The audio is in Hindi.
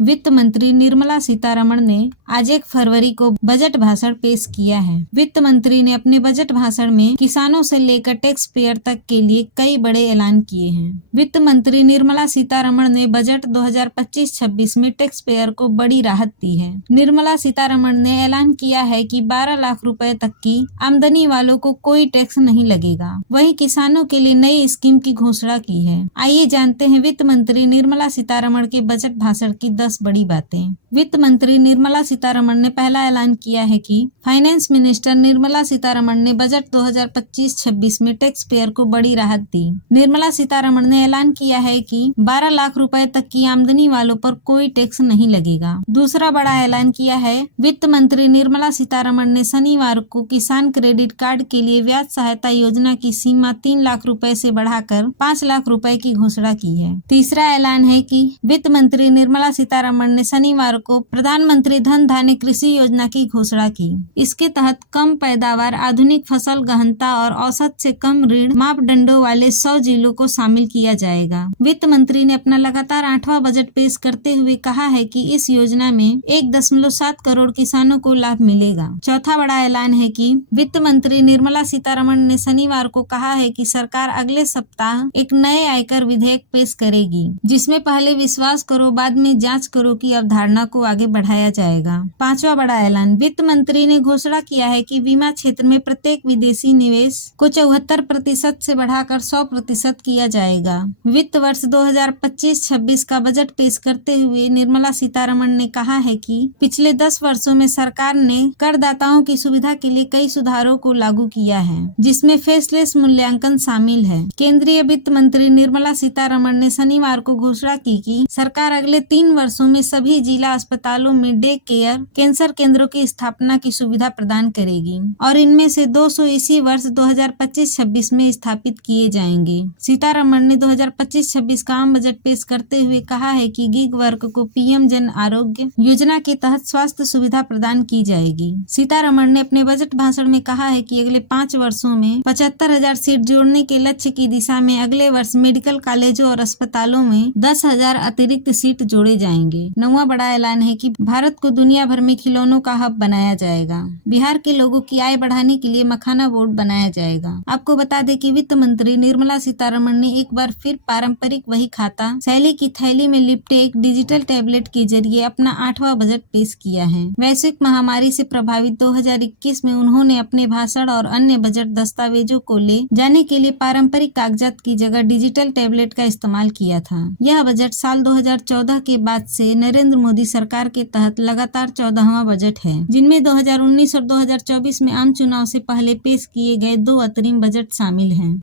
वित्त मंत्री निर्मला सीतारमण ने आज 1 फरवरी को बजट भाषण पेश किया है। वित्त मंत्री ने अपने बजट भाषण में किसानों से लेकर टैक्स पेयर तक के लिए कई बड़े ऐलान किए हैं। वित्त मंत्री निर्मला सीतारमण ने बजट 2025-26 में टैक्स पेयर को बड़ी राहत दी है। निर्मला सीतारमण ने ऐलान किया है कि 12 लाख रुपए तक की आमदनी वालों को कोई टैक्स नहीं लगेगा। वहीं किसानों के लिए नई स्कीम की घोषणा की है। आइए जानते हैं वित्त मंत्री निर्मला सीतारमण के बजट भाषण की 10 बड़ी बातें। वित्त मंत्री निर्मला सीतारमण ने पहला ऐलान किया है कि फाइनेंस मिनिस्टर निर्मला सीतारमण ने बजट 2025-26 में टैक्स पेयर को बड़ी राहत दी। निर्मला सीतारमण ने ऐलान किया है कि 12 लाख रुपए तक की आमदनी वालों पर कोई टैक्स नहीं लगेगा। दूसरा बड़ा ऐलान किया है वित्त मंत्री निर्मला सीतारमण ने शनिवार को किसान क्रेडिट कार्ड के लिए ब्याज सहायता योजना की सीमा 3 लाख रुपए से बढ़ाकर 5 लाख रुपए की घोषणा की है। तीसरा ऐलान है कि वित्त मंत्री निर्मला सीतारमण ने शनिवार को प्रधानमंत्री धन धान्य कृषि योजना की घोषणा की। इसके तहत कम पैदावार, आधुनिक फसल गहनता और औसत से कम ऋण मापदंडों वाले 100 जिलों को शामिल किया जाएगा। वित्त मंत्री ने अपना लगातार 8वां बजट पेश करते हुए कहा है कि इस योजना में 1.7 करोड़ किसानों को लाभ मिलेगा। चौथा बड़ा ऐलान है कि वित्त मंत्री निर्मला सीतारमण ने शनिवार को कहा है कि सरकार अगले सप्ताह एक नए आयकर विधेयक पेश करेगी, जिसमें पहले विश्वास करो बाद में जांच करो की अवधारणा को आगे बढ़ाया जाएगा। पांचवा बड़ा ऐलान, वित्त मंत्री ने घोषणा किया है कि बीमा क्षेत्र में प्रत्येक विदेशी निवेश को 74% से बढ़ाकर 100% किया जाएगा। वित्त वर्ष 2025-26 का बजट पेश करते हुए निर्मला सीतारमण ने कहा है कि पिछले 10 वर्षों में सरकार ने करदाताओं की सुविधा के लिए कई सुधारों को लागू किया है, जिसमें फेसलेस मूल्यांकन शामिल है। केंद्रीय वित्त मंत्री निर्मला सीतारमण ने शनिवार को घोषणा की कि सरकार अगले 3 वर्षों में सभी जिला अस्पतालों में डे केयर कैंसर केंद्रों की स्थापना की सुविधा प्रदान करेगी और इनमें से 200 इसी वर्ष 2025-26 में स्थापित किए जाएंगे। सीतारमण ने 2025-26 का आम बजट पेश करते हुए कहा है कि गिग वर्ग को पीएम जन आरोग्य योजना के तहत स्वास्थ्य सुविधा प्रदान की जाएगी। सीतारमण ने अपने बजट भाषण में कहा है कि अगले 5 वर्षों में 75,000 सीट जोड़ने के लक्ष्य की दिशा में अगले वर्ष मेडिकल कॉलेजों और अस्पतालों में 10,000 अतिरिक्त सीट जोड़े जाएंगे। 9वां बड़ा ऐलान है कि भारत को दुनिया भर में खिलौनों का हब बनाया जाएगा। बिहार के लोगों की आय बढ़ाने के लिए मखाना बोर्ड बनाया जाएगा। आपको बता दें कि वित्त मंत्री निर्मला सीतारमण ने एक बार फिर पारंपरिक वही खाता शैली की थैली में लिपटे एक डिजिटल टैबलेट के जरिए अपना 8वां बजट पेश किया है। वैश्विक महामारी से प्रभावित 2021 में उन्होंने अपने भाषण और अन्य बजट दस्तावेजों को ले जाने के लिए पारंपरिक कागजात की जगह डिजिटल टैबलेट का इस्तेमाल किया था। यह बजट साल 2014 के बाद से नरेंद्र मोदी सरकार के तहत लगातार 14वां बजट है, जिनमें 2019 और 2024 में आम चुनाव से पहले पेश किए गए 2 अंतरिम बजट शामिल हैं।